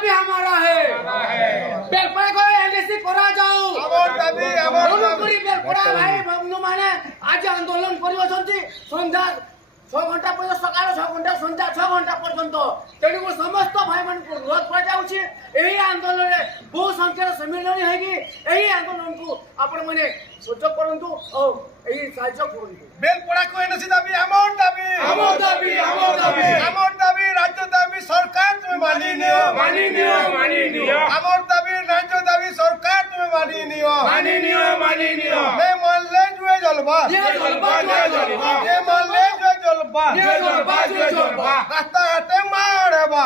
भी हमारा है बेलपड़ा को एलएसी करा जाऊ अनुपुरी बेलपड़ा भाई बंधु माने आज आंदोलन करिवसंती संध्या 6 घंटा पर्यंत सकाळ 6 घंटा संध्या 6 घंटा पर्यंत तेणु समस्त भाई मन को अनुरोध कर जाउछि एही आंदोलन रे बहु संख्या सम्मेलन हेगी एही आंदोलन को आपण माने सहयोग करंतु ओ एही साहाय्य करंतु बेलपड़ा को एनसी दाबी हमर दाबी राज्य दाबी सरकार तुम्हें मानी नियो हमर दाबी राज्य दाबी सरकार तुम्हें मानी नियो मैं मानले जुए जलवा ये मानले जुए जलवा रास्ता घाटे मारबा